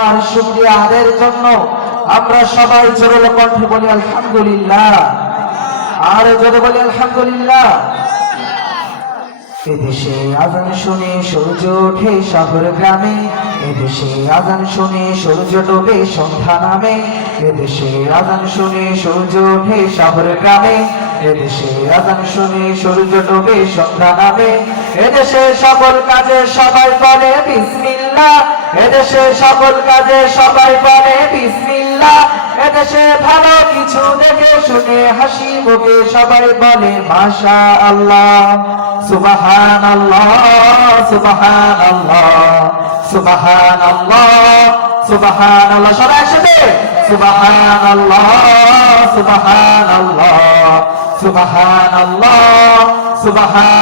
আর শুক্রিয়া আদের জন্য আমরা সবাই জোরালো কণ্ঠে বলি আলহামদুলিল্লাহ। আর জোরে বলি আলহামদুলিল্লাহ। এদেশে আজান শুনে সূর্য ওঠে শহর গ্রামে, এদেশে আজান শুনে সূর্য ডোবে সন্ধ্যা নামে, এদেশে আজান শুনে সূর্য ওঠে শহর গ্রামে, এদেশে আজান শুনে সূর্য ডোবে সন্ধ্যা নামে, এদেশে সকল কাজে সবাই বলে বিসমিল্লাহ। এদেশে সকল কাজে সবাই বলে বিসমিল্লাহ। এদেশে ভালো কিছু দেখে শুনে হাসি মুখে সবাই বলে মাশা আল্লাহ সুবাহান আল্লাহ সুবাহান আল্লাহ সুবাহান আল্লাহ সুবাহান আল্লাহ সবাই একসাথে সুবাহান আল্লাহ সুবাহান আল্লাহ সুবাহান আল্লাহ সুবাহান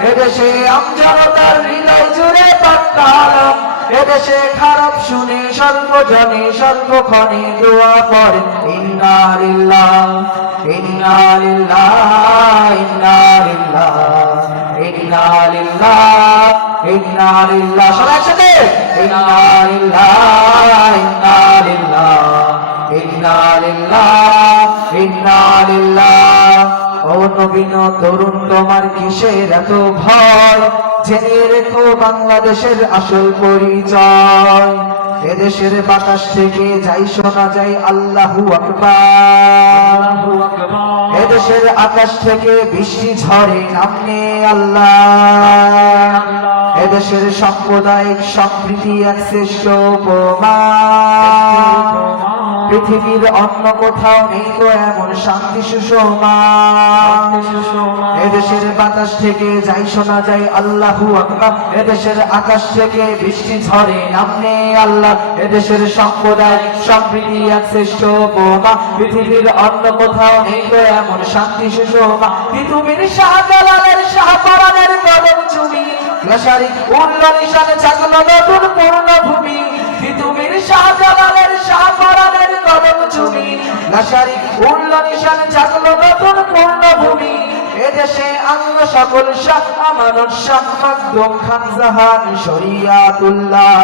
এদেশে আমজনতার হৃদয় জুড়ে পাতালাম। এদেশে খারাপ শুনে সর্বজনে সর্বক্ষণে দোয়া পড়ে। ইন্নারিল্লাহ ইন্নারিল্লাহ ইন্নারিল্লাহ ইন্নারিল্লাহ ইন্নারিল্লাহ সবাই একসাথে? ইন্নারিল্লাহ ইন্নারিল্লাহ ইন্নারিল্লাহ ইন্নারিল্লাহ ও নবীন তরুণ তোমার কিসের এত ভয়? জেনে রেখো বাংলাদেশের আসল পরিচয়। এদেশের বাতাস থেকে যাই শোনা যায় আল্লাহু আকবার। এদেশের আকাশ থেকে বৃষ্টি ঝরে নামনে আল্লাহ। এদেশের সাম্প্রদায়িক সম্প্রীতি এক শ্রেষ্ঠ উপমা। পৃথিবীর অন্য কোথাও নেই তো এমন শান্তি সুষমা। এদেশের বাতাস থেকে যাই শোনা যায় আল্লাহু আকবার। এদেশের আকাশ থেকে বৃষ্টি ঝরে নামনে আল্লাহ। এদেশের সম্প্রদায় সম্প্রীতি এক শ্রেষ্ঠ বোমা পৃথিবীর অন্য কোথাও নেই তো এমন শান্তি সুষমা। পৃথিবীর শাহজালালের শাহপরানের কদম চুমি লাসারি উল্ল নিশানে জাগলো নতুন পূর্ণভূমি লাসারি উল্ল নিশানে জাগলো নতুন পূর্ণভূমি এদেশে আঙ্গ সকল শাহ, আমানত শাহ, মাকদুম খান জাহান শরিয়াতুল্লাহ।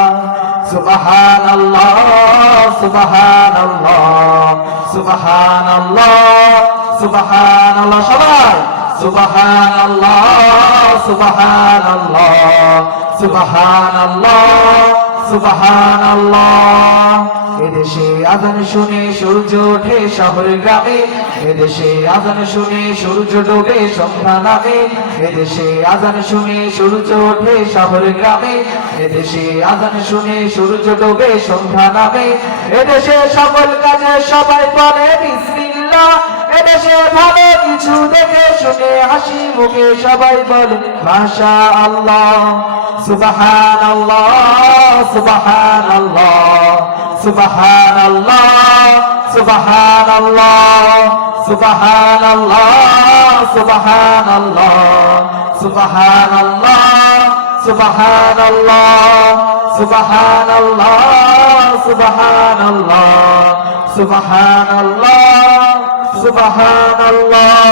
সুবহানাল্লাহ সুবহানাল্লাহ সুবহানাল্লাহ সুবহানাল্লাহ সবাই। সুবহানাল্লাহ সুবহানাল্লাহ সুবহানাল্লাহ। এদেশে আজান শুনে সূর্য ওঠে শহর গ্রামে। এদেশে শুনে সূর্য ডোবে সন্ধ্যা নামে। এদেশে আজান শুনে সূর্য ওঠে শহর গ্রামে। এদেশে শুনে সূর্য ডোবে সন্ধ্যা নামে। এদেশে সকল কাজে সবাই বলে বিসমিল্লাহ। এদেশে কিছু দেখে শুনে হাসি মুখে সবাই বলে মাশা আল্লাহ সুবাহান আল্লাহ সুবাহান আল্লাহ সুবাহান আল্লাহ সুবাহান আল্লাহ সুবাহান আল্লাহ সুবাহান আল্লাহ সুবাহান আল্লাহ সুবাহান আল্লাহ সুবাহান আল্লাহ সুবাহান আল্লাহ সুবাহান আল্লাহ সুবহানাল্লাহ